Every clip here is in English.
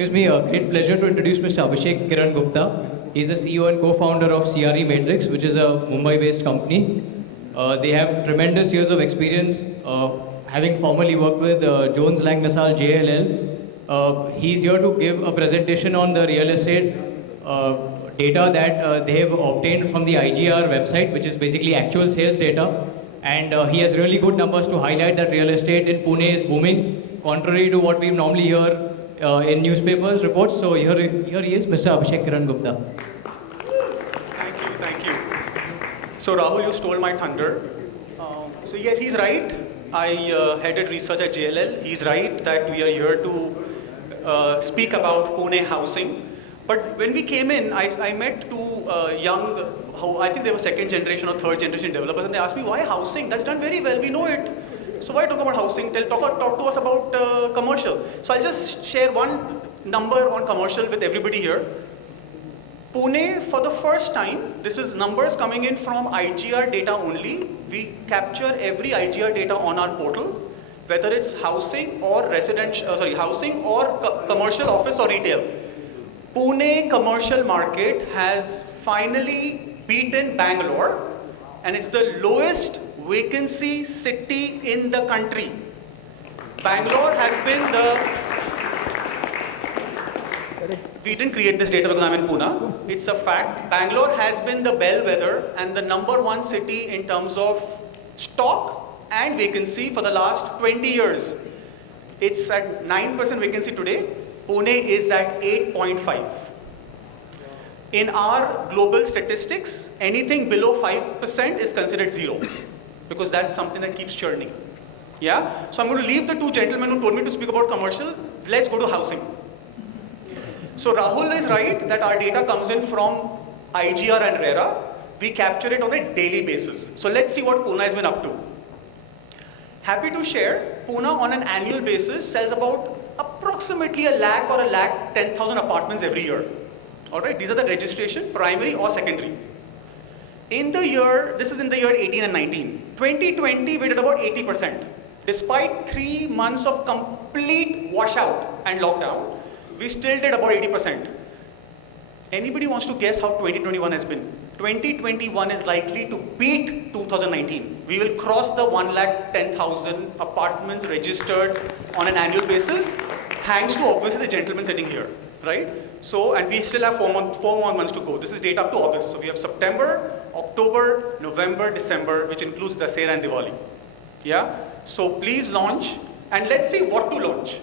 gives me a great pleasure to introduce Mr. Abhishek Kiran Gupta. He's the CEO and co-founder of CRE Matrix, which is a Mumbai-based company. They have tremendous years of experience, having formerly worked with Jones Lang LaSalle JLL. He's here to give a presentation on the real estate data that they have obtained from the IGR website, which is basically actual sales data. And he has really good numbers to highlight that real estate in Pune is booming, contrary to what we normally hear in newspapers reports. So here he is, Mr. Abhishek Kiran Gupta. Thank you. So Rahul, you stole my thunder. So yes, he's right. I headed research at JLL. He's right that we are here to speak about Pune housing. But when we came in, I met two young, I think they were second generation or third generation developers, and they asked me, why housing? That's done very well, we know it. So why talk about housing? Talk to us about commercial. So I'll just share one number on commercial with everybody here. Pune, for the first time, this is numbers coming in from IGR data only. We capture every IGR data on our portal, whether it's housing or housing or commercial, office or retail. Pune commercial market has finally beaten Bangalore, and it's the lowest vacancy city in the country. Bangalore has been we didn't create this data because I'm in Pune. It's a fact. Bangalore has been the bellwether and the #1 city in terms of stock and vacancy for the last 20 years. It's at 9% vacancy today. Pune is at 8.5. In our global statistics, anything below 5% is considered zero, because that's something that keeps churning. Yeah? So I'm going to leave the two gentlemen who told me to speak about commercial. Let's go to housing. So Rahul is right that our data comes in from IGR and RERA. We capture it on a daily basis. So let's see what Pune has been up to. Happy to share, Pune on an annual basis sells about approximately 1 lakh or 1,10,000 apartments every year. All right, these are the registration, primary or secondary. In the year, this is in the year 18 and 19. 2020, we did about 80%. Despite 3 months of complete washout and lockdown, we still did about 80%. Anybody wants to guess how 2021 has been? 2021 is likely to beat 2019. We will cross the 1,10,000 apartments registered on an annual basis, thanks to obviously the gentleman sitting here, right? So, and we still have 4 more months to go. This is data up to August. So we have September, October, November, December, which includes Dussehra and Diwali. Yeah? So please launch, and let's see what to launch.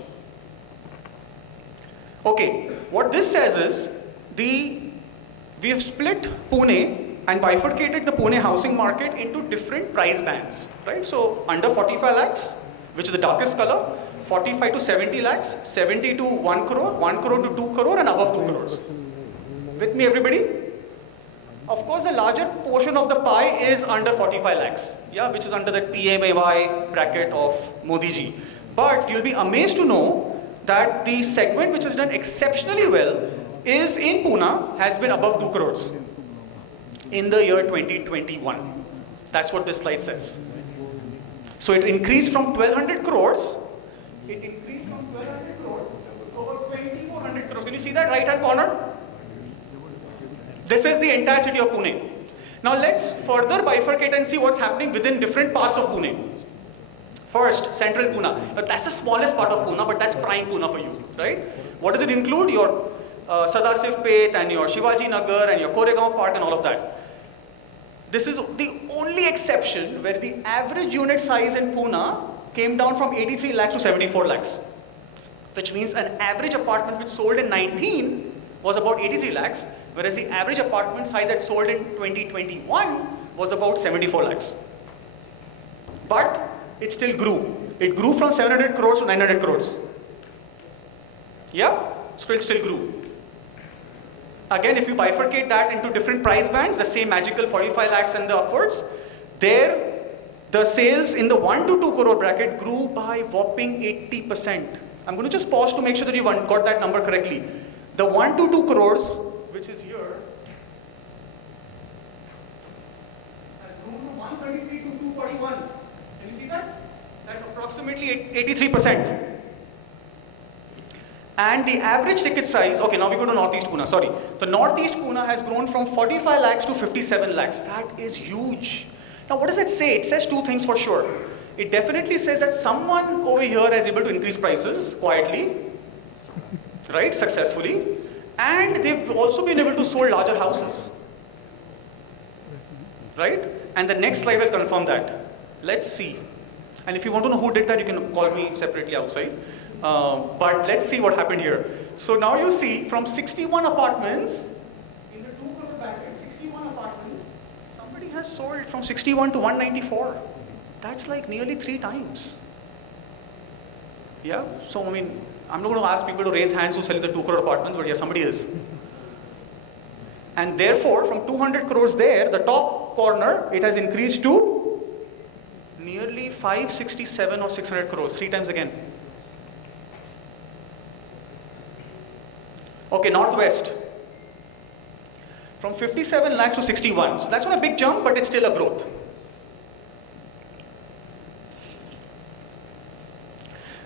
Okay, what this says is, we have split Pune and bifurcated the Pune housing market into different price bands, right? So under 45 lakhs, which is the darkest color, 45 to 70 lakhs, 70 to 1 crore, 1 crore to 2 crore, and above 2 crores. With me, everybody? Of course, the larger portion of the pie is under 45 lakhs, yeah, which is under the PMAY bracket of Modi ji. But you'll be amazed to know that the segment which has done exceptionally well is in Pune, has been above 2 crores in the year 2021. That's what this slide says. So it increased from 1,200 crores, to over 2,400 crores. Can you see that right-hand corner? This is the entire city of Pune. Now let's further bifurcate and see what's happening within different parts of Pune. First, central Pune. Now, that's the smallest part of Pune, but that's prime Pune for you, right? What does it include? Your Sadasiv Peth and your Shivaji Nagar and your Koregaon Park and all of that. This is the only exception where the average unit size in Pune came down from 83 lakhs to 74 lakhs, which means an average apartment which sold in 19 was about 83 lakhs, whereas the average apartment size that sold in 2021 was about 74 lakhs. But it still grew. It grew from 700 crores to 900 crores. Yeah, still grew. Again, if you bifurcate that into different price bands, the same magical 45 lakhs and the upwards, there the sales in the 1 to 2 crore bracket grew by whopping 80%. I'm going to just pause to make sure that you've got that number correctly. The 1 to 2 crores, which is here, has grown from 133 to 241. Can you see that? That's approximately 83%. And the average ticket size, okay, now we go to Northeast Pune, sorry. The Northeast Pune has grown from 45 lakhs to 57 lakhs. That is huge. Now, what does it say? It says two things for sure. It definitely says that someone over here is able to increase prices quietly, right, successfully. And they've also been able to sold larger houses, right? And the next slide will confirm that. Let's see. And if you want to know who did that, you can call me separately outside. But let's see what happened here. So now you see from 61 apartments, in the 2 crore bracket, 61 apartments, somebody has sold from 61 to 194. That's like nearly 3 times. Yeah, so I mean, I'm not going to ask people to raise hands who sell the 2 crore apartments, but yeah, somebody is. And therefore, from 200 crores there, the top corner, it has increased to nearly 567 or 600 crores, 3 times again. Okay, Northwest. From 57 lakhs to 61. So that's not a big jump, but it's still a growth.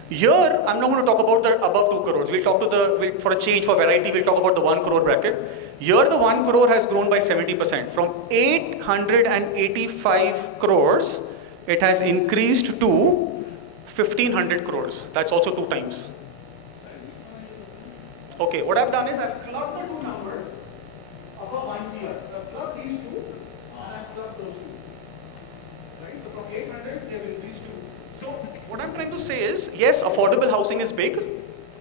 Here, I'm not going to talk about the above 2 crores. We'll talk to for a change, for variety, we'll talk about the 1 crore bracket. Here, the 1 crore has grown by 70%. From 885 crores, it has increased to 1500 crores. That's also 2 times. Okay, what I've done is I've clubbed the 2 numbers above 1 CR. I've clubbed these 2 and I've clubbed those 2. Right? So from 800, they've increased to. So what I'm trying to say is, yes, affordable housing is big.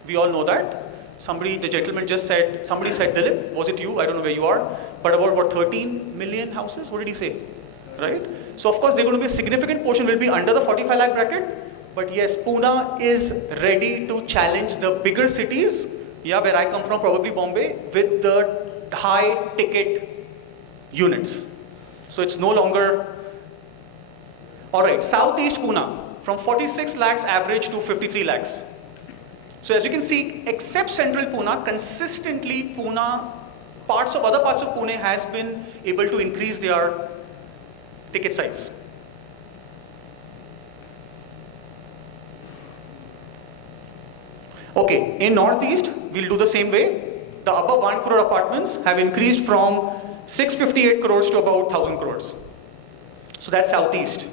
We all know that. The gentleman just said, somebody said, Dilip, was it you? I don't know where you are. But about what, 13 million houses? What did he say? Right? So of course, they're going to be a significant portion will be under the 45 lakh bracket. But yes, Pune is ready to challenge the bigger cities. Yeah, where I come from, probably Bombay, with the high ticket units. So it's no longer. All right, Southeast Pune, from 46 lakhs average to 53 lakhs. So as you can see, except central Pune, consistently other parts of Pune has been able to increase their ticket size. Okay, in Northeast, we'll do the same way. The above 1 crore apartments have increased from 658 crores to about 1000 crores. So that's Southeast.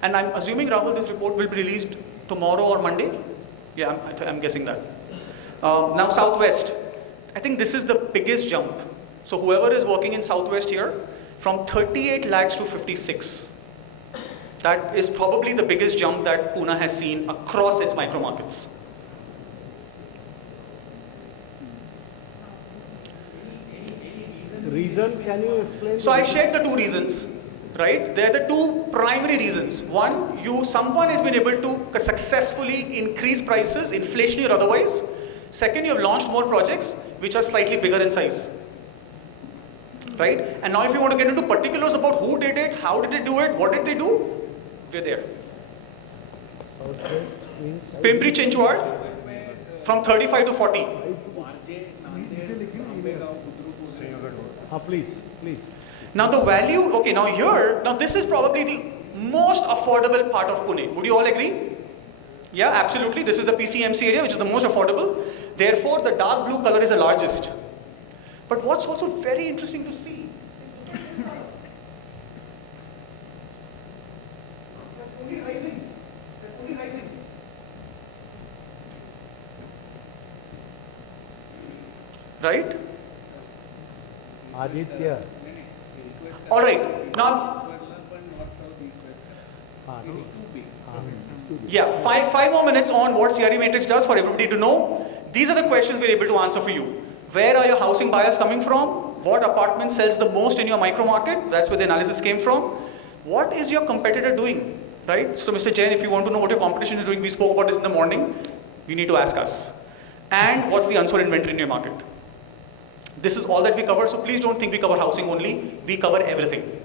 And I'm assuming, Rahul, this report will be released tomorrow or Monday? Yeah, I'm guessing that. Now Southwest. I think this is the biggest jump. So whoever is working in Southwest here, from 38 lakhs to 56. That is probably the biggest jump that Pune has seen across its micro markets. Reason, can you explain? So I shared the 2 reasons, right? They're the 2 primary reasons. One, someone has been able to successfully increase prices, inflationary or otherwise. Second, you have launched more projects which are slightly bigger in size. Right? And now if you want to get into particulars about who did it, how did they do it, what did they do, we're there. Southwest means Pimpri Chinchwad, from 35 to 40. please. Now the value, okay, now this is probably the most affordable part of Pune. Would you all agree? Yeah, absolutely. This is the PCMC area, which is the most affordable. Therefore, the dark blue color is the largest. But what's also very interesting to see is that's only rising. Right? Aditya. All right. Now, yeah, five more minutes on what CRE Matrix does for everybody to know. These are the questions we're able to answer for you. Where are your housing buyers coming from? What apartment sells the most in your micro market? That's where the analysis came from. What is your competitor doing? Right? So Mr. Jain, if you want to know what your competition is doing, we spoke about this in the morning. You need to ask us. And what's the unsold inventory in your market? This is all that we cover. So please don't think we cover housing only. We cover everything.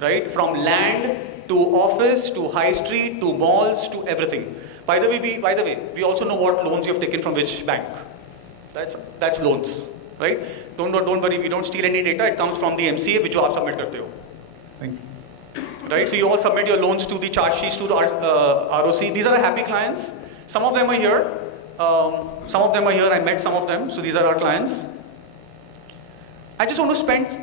Right? From land to office, to high street, to malls, to everything. By the way, we also know what loans you have taken from which bank. That's loans, right? Don't worry, we don't steal any data. It comes from the MCA, which you all submit karte ho. Thank you. Right? So you all submit your loans to the charge sheets, to the ROC. These are the happy clients. Some of them are here. Some of them are here, I met some of them, so these are our clients. I just want to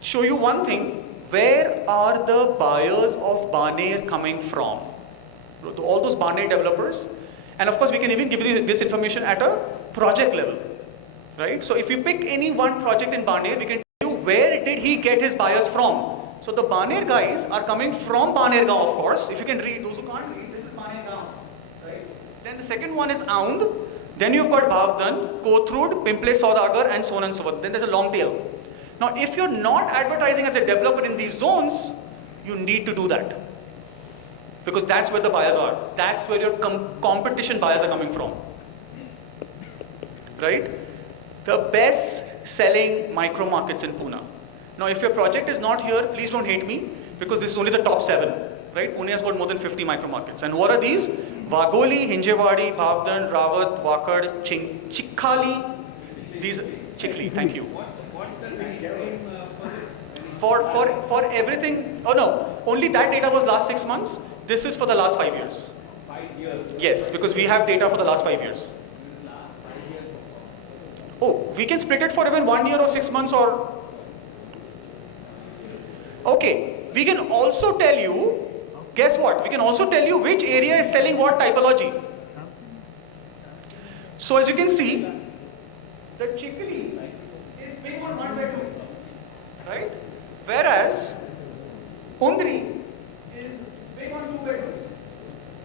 show you one thing. Where are the buyers of Baner coming from? All those Baner developers. And of course, we can even give you this information at a project level, right? So if you pick any one project in Baner, we can tell you where did he get his buyers from. So the Baner guys are coming from Banergaon, of course. If you can read, those who can't read, this is Banergaon, right? Then the second one is Aund. Then you've got Bhavdan, Kothurud, Pimple Saudagar, and so on and so forth. Then there's a long tail. Now, if you're not advertising as a developer in these zones, you need to do that. Because that's where the buyers are. That's where your competition buyers are coming from. Right? The best selling micro markets in Pune. Now, if your project is not here, please don't hate me, because this is only the top 7. Right? Pune has got more than 50 micro markets. And what are these? Vagoli, Hinjewadi, Bhavdan, Rawat, Wakad, Chikhali. These, Chikhli, thank you. For everything, oh no, only that data was last 6 months. This is for the last 5 years. 5 years? Yes, because we have data for the last 5 years. Oh, we can split it for even 1 year or 6 months or... Okay, we can also tell you, guess what? We can also tell you which area is selling what typology. So as you can see, the Chikhli is big on 1 bedroom, right? Whereas Undri is big on 2 bedrooms.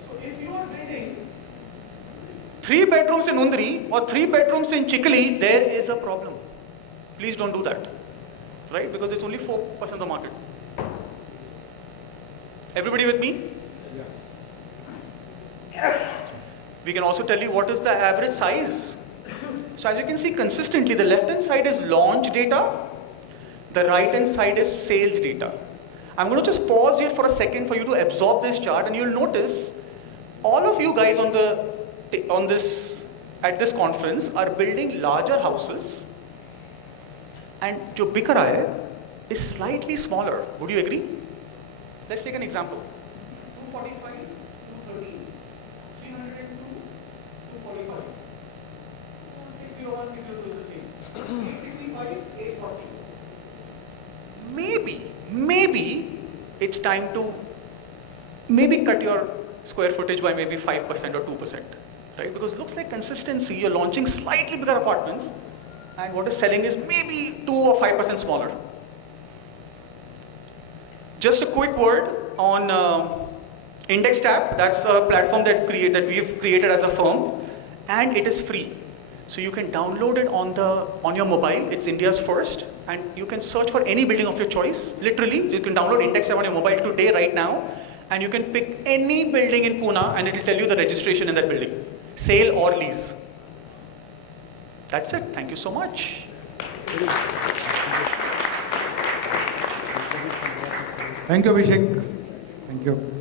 So if you are building 3 bedrooms in Undri or 3 bedrooms in Chikhli, there is a problem. Please don't do that, right? Because it's only 4% of the market. Everybody with me? Yes. We can also tell you what is the average size. So as you can see consistently, the left-hand side is launch data. The right-hand side is sales data. I'm going to just pause here for a second for you to absorb this chart, and you'll notice all of you guys at this conference are building larger houses, and jo bik raha hai is slightly smaller. Would you agree? Let's take an example. 245, 213, 302, 245. 601, 602 is the same. 865, 840. Maybe it's time to cut your square footage by maybe 5% or 2%, right? Because it looks like consistency, you're launching slightly bigger apartments, and what is selling is maybe 2 or 5% smaller. Just a quick word on Index Tab. That's a platform that we've created as a firm, and it is free. So you can download it on your mobile. It's India's first, and you can search for any building of your choice. Literally, you can download Index Tab on your mobile today, right now, and you can pick any building in Pune, and it will tell you the registration in that building, sale or lease. That's it. Thank you so much. Thank you, Abhishek. Thank you.